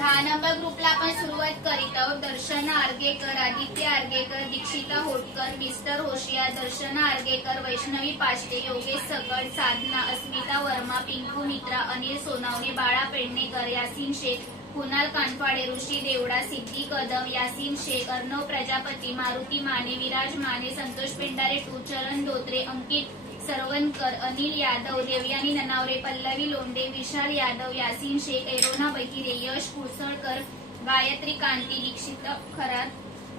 10 number ग्रुपला आपण सुरुवात करीत आहोत। दर्शना आर्गेकर, आदित्य आर्गेकर, दीक्षिता होटकर, मिस्टर होशियार, दर्शना आर्गेकर, वैष्णवी पाष्टे, योगेश सकट, साधना, अस्मिता वर्मा, पिंकू मित्रा, अनिल सोनावणे, बाळा पेडणेकर, यासीन शेख, कुणाल कानफाडे, ऋषी देवडा, सिद्धी कदम, यासीन शेख, अर्णव प्रजापती, मारुती माने, विराज माने, संतोष पेंडारे टू, चरण धोत्रे, अंकित सरवनकर, अनिल यादव, देवयानी ननावरे, पल्लवी लोंढे, विशाल यादव, यासीन शेख, एरोना बहिरे, यश कुसळकर, गायत्री कांती, दीक्षित खरात,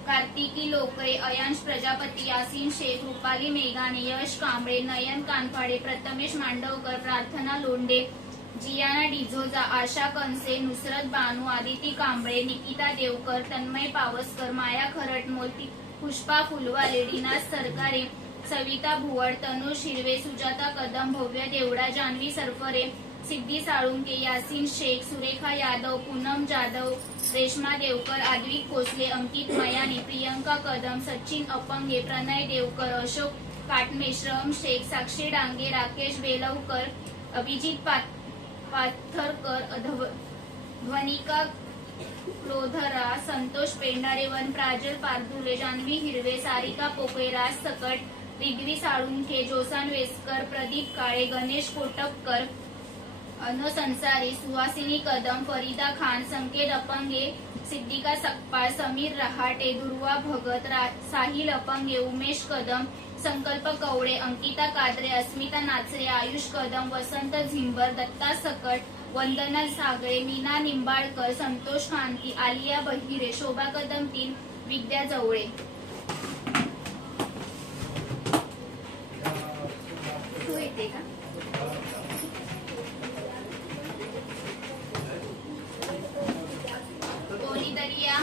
कार्तिकी लोकरे, अयांश प्रजापती, यासीन शेख, रुपाली मेघाने, यश कांबळे, नयन कानफाडे, प्रथमेश मांडवकर, प्रार्थना लोंढे, जियाना डिझोजा, आशा कनसे, नुसरत बानू, आदिती कांबळे, निकिता देवकर, तन्मय पावसकर, माया खरटमोल, पुष्पा फुलवाले, डिनास सरकारे, सविता भुवड, तनुष हिरवे, सुजाता कदम, भव्य देवडा, जान्हवी सरफरे, सिद्धी साळुंके, यासीन शेख, सुरेखा यादव, पूनम जाधव, रेश्मा देवकर, आद्विक कोसले, अंकित मयानी, प्रियंका कदम, सचिन अपंगे, प्रणय देवकर, अशोक काटमे, श्रम शेख, साक्षी डांगे, राकेश बेलवकर, अभिजित पाथरकर, ध्वनिका लोधरा, संतोष पेंडारे, वन प्राजल पारधुले, जान्हवी हिरवे, सारिका पोकळे, राज सकट, रिगवी साळुंखे, जोसान वेस्कर, प्रदीप काळे, गणेश कोटककर, अन संसारी, सुहासिनी कदम, फरीदा खान, संकेत अपंगे, सिद्धिका सकपाळ, समीर रहाटे, दुर्वा भगत, साहिल अपंगे, उमेश कदम, संकल्प कवडे, अंकिता कादरे, अस्मिता नाचरे, आयुष कदम, वसंत झिंबर, दत्ता सकट, वंदना सागळे, मीना निंबाळकर, संतोष कांती, आलिया बहिरे, शोभा कदम 3, विद्या जवळे। तू येते का? कोणीतरी या।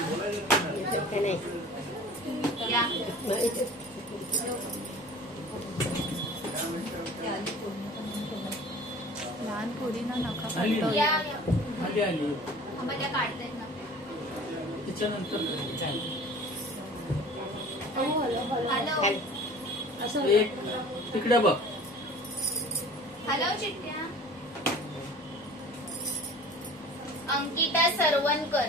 लहान पोरींना नका काढतायत ना त्याच्यानंतर हॅलो एक तिकडे बघ। हॅलो चिट्ट्या। अंकिता सरवनकर,